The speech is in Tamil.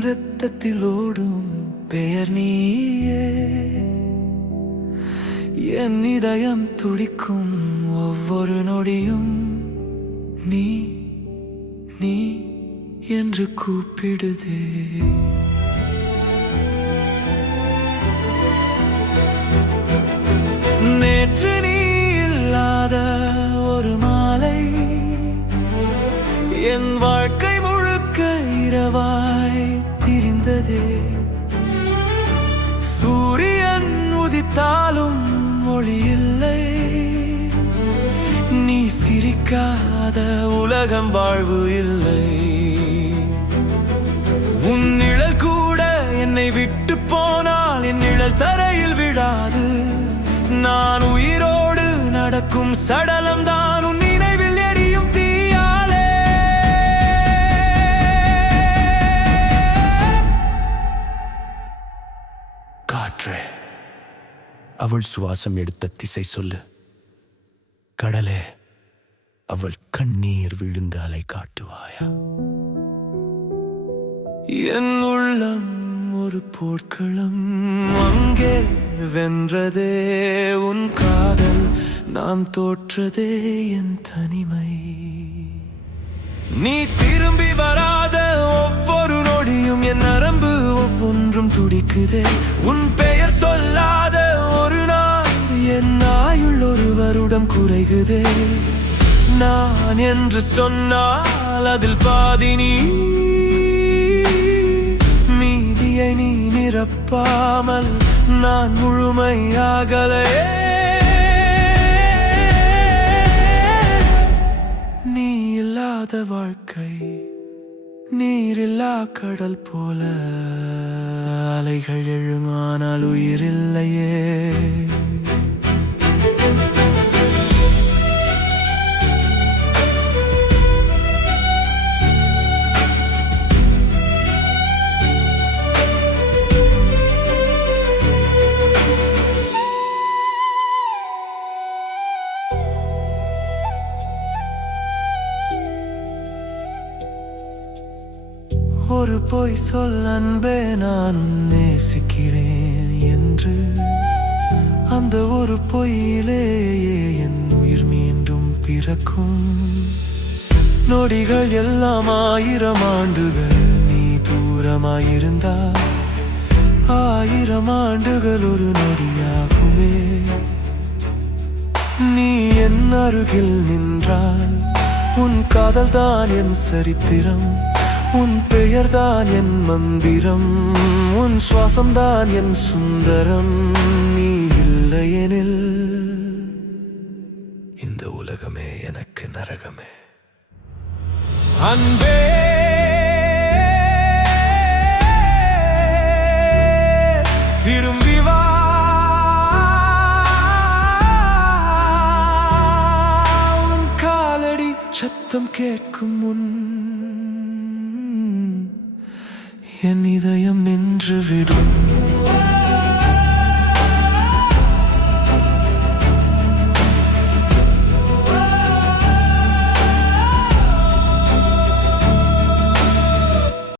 இரத்தத்தில் ஓடும் பெயர் நீயே. என் இதயம் துடிக்கும் ஒவ்வொரு நொடியும் நீ நீ என்று கூப்பிடுதே. நேற்று நீ இல்லாத ஒரு மாலை என் வாழ்க்கை முழுக்க இரவாய் திரிந்ததே. சூரியன் உதித்தாலும் ஒளி இல்லை, நீ சிரிக்காத உலகம் வாழ்வு இல்லை. உன் நிழல் கூட என்னை விட்டு போனால் என் நிழல் தரையில் விடாது. நான் உயிரோடு நடக்கும் சடலம் தான் உன் நினைவில் எரியும் தீயாலே. காற்றே, அவள் சுவாசம் எடுத்த திசை சொல்லு. கடலே, அவள் கண்ணீர் விழுந்த அலை காட்டுவாயா? என் உள்ளம் ஒரு போர்க்களம், அங்கே வென்றதே உன் காதல், நான் தோற்றதே என் தனிமை. நீ திரும்பி வராத ஒவ்வொரு நொடியும் என் நரம்பு ஒவ்வொன்றும் துடிக்குதே. உன் பெயர் சொல்லாத ஒரு நாள் என் ஆயுள் ஒரு வருடம் குறைகுதே. நான் என்று சொன்னால் அதில் பாதி நீ, மீதியை நீ நிரப்பாமல் நான் முழுமையாகலையே. நீ இல்லாத வாழ்க்கை நீரில்லா கடல் போல, அலைகள் எழுமானால் உயிரில்லையே. ஒரு பொய் சொல் அன்பே, நான் நேசிக்கிறேன் என்று. அந்த ஒரு பொய்யிலேயே என் உயிர் மீண்டும் பிறக்கும். நொடிகள் எல்லாம் 1000 ஆண்டுகள், நீ தூரமாயிருந்தால் 1000 ஆண்டுகள் ஒரு நொடியாகுமே. நீ என் அருகில் நின்றால் உன் காதல் தான் என் சரித்திரம். உன் பெயர்தான் என் மந்திரம், உன் சுவாசம்தான் என் சுந்தரம். நீ இல்லையெனில் இந்த உலகமே எனக்கு நரகமே. அன்பே, திரும்பி வா. உன் காலடி சத்தம் கேட்கும் முன் என் இதயம் நின்று விடும்.